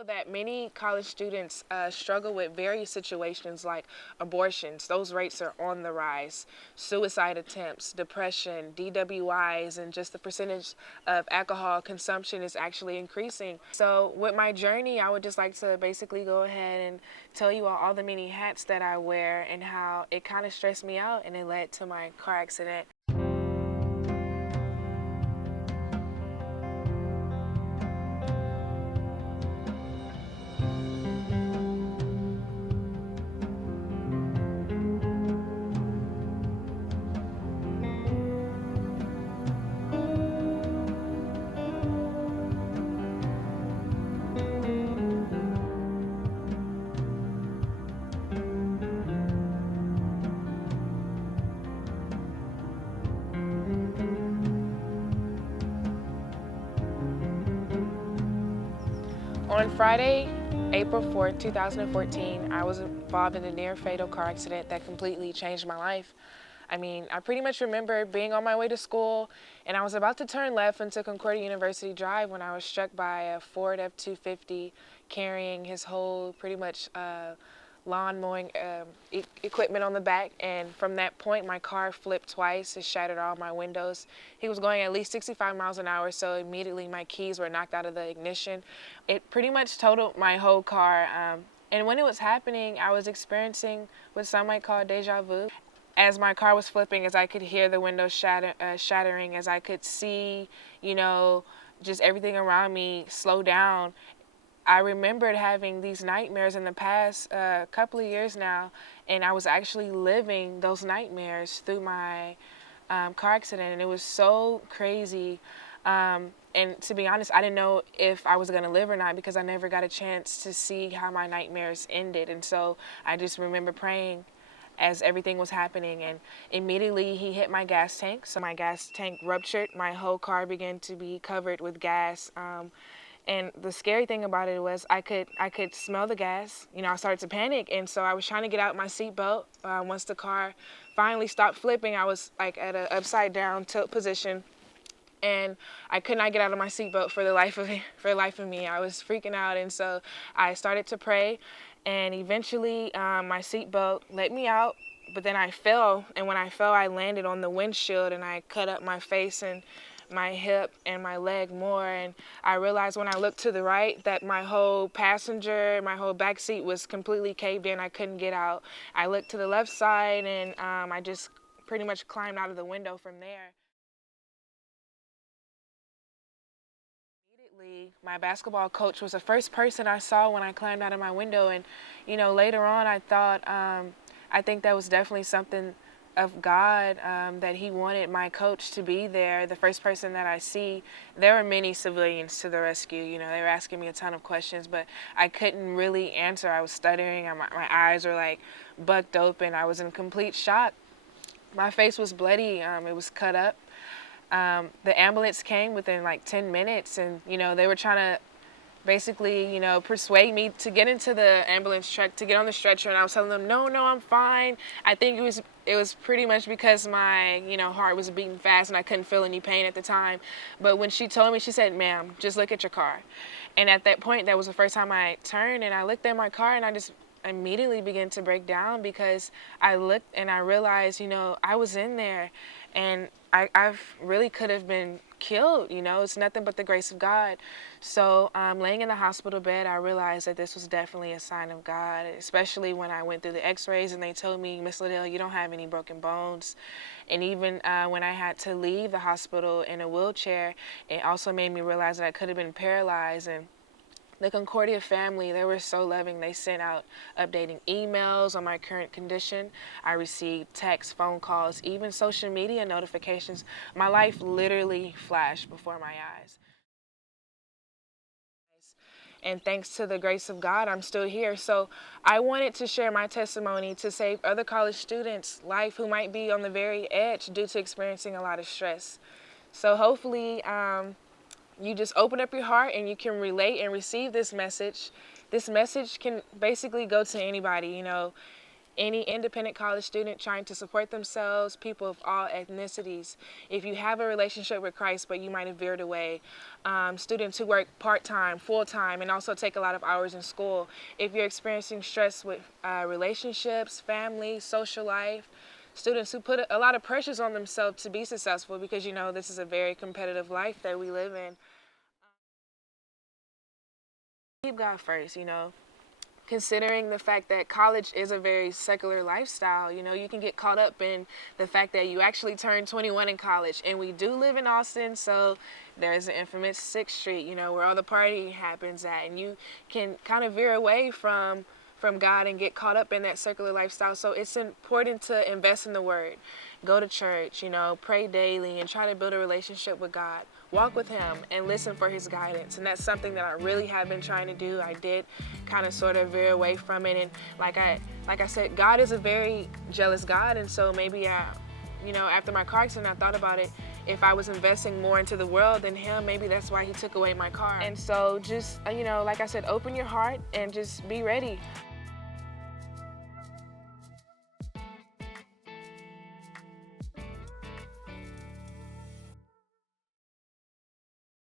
know that many college students struggle with various situations like abortions. Those rates are on the rise. Suicide attempts, depression, DWIs, and just the percentage of alcohol consumption is actually increasing. So with my journey, I would just like to basically go ahead and tell you all the many hats that I wear and how it kind of stressed me out and it led to my car accident. On Friday, April 4th, 2014, I was involved in a near fatal car accident that completely changed my life. I mean, I pretty much remember being on my way to school and I was about to turn left into Concordia University Drive when I was struck by a Ford F-250 carrying his whole pretty much lawn mowing equipment on the back, and from that point my car flipped twice. It shattered all my windows. He was going at least 65 miles an hour, so immediately my keys were knocked out of the ignition. It pretty much totaled my whole car, and when it was happening I was experiencing what some might call deja vu. As my car was flipping, as I could hear the windows shattering, as I could see, just everything around me slow down, I remembered having these nightmares in the past couple of years now, and I was actually living those nightmares through my car accident, and it was so crazy. And to be honest, I didn't know if I was going to live or not because I never got a chance to see how my nightmares ended. And so I just remember praying as everything was happening, and immediately he hit my gas tank. So my gas tank ruptured. My whole car began to be covered with gas. And the scary thing about it was I could smell the gas. I started to panic, and so I was trying to get out my seatbelt. Once the car finally stopped flipping, I was like at an upside down tilt position, and I could not get out of my seatbelt for the life of me. I was freaking out, and so I started to pray, and eventually my seatbelt let me out. But then I fell, and when I fell, I landed on the windshield, and I cut up my face and my hip and my leg more. And I realized when I looked to the right that my whole back seat was completely caved in. I couldn't get out. I looked to the left side, and I just pretty much climbed out of the window from there. Immediately, my basketball coach was the first person I saw when I climbed out of my window. And later on I thought, I think that was definitely something of God, that he wanted my coach to be there, the first person that I see. There were many civilians to the rescue. They were asking me a ton of questions, but I couldn't really answer. I was stuttering. My eyes were like bucked open. I was in complete shock. My face was bloody. It was cut up. The ambulance came within like 10 minutes, and they were trying to basically, persuade me to get into the ambulance truck, to get on the stretcher, and I was telling them, no, I'm fine. I think it was pretty much because my, heart was beating fast and I couldn't feel any pain at the time. But when she told me, she said, ma'am, just look at your car. And at that point, that was the first time I turned, and I looked at my car, and I just immediately began to break down because I looked and I realized, I was in there, and I've really could have been killed. It's nothing but the grace of God. So laying in the hospital bed, I realized that this was definitely a sign of God, especially when I went through the x-rays and they told me, Miss Liddell, you don't have any broken bones. And even when I had to leave the hospital in a wheelchair, it also made me realize that I could have been paralyzed. And the Concordia family, they were so loving. They sent out updating emails on my current condition. I received texts, phone calls, even social media notifications. My life literally flashed before my eyes. And thanks to the grace of God, I'm still here. So I wanted to share my testimony to save other college students' life who might be on the very edge due to experiencing a lot of stress. So hopefully, you just open up your heart and you can relate and receive this message. This message can basically go to anybody, any independent college student trying to support themselves, people of all ethnicities. If you have a relationship with Christ but you might have veered away, students who work part-time, full-time, and also take a lot of hours in school. If you're experiencing stress with relationships, family, social life, students who put a lot of pressures on themselves to be successful because, you know, this is a very competitive life that we live in. Keep God first, you know. Considering the fact that college is a very secular lifestyle, you know, you can get caught up in the fact that you actually turned 21 in college. And we do live in Austin, so there's the infamous 6th Street, you know, where all the party happens at. And you can kind of veer away from God and get caught up in that secular lifestyle. So it's important to invest in the Word. Go to church, you know, pray daily and try to build a relationship with God. Walk with Him and listen for His guidance. And that's something that I really have been trying to do. I did kind of sort of veer away from it. And like I said, God is a very jealous God. And so maybe you know, after my car accident, I thought about it. If I was investing more into the world than Him, maybe that's why He took away my car. And so just, you know, like I said, open your heart and just be ready.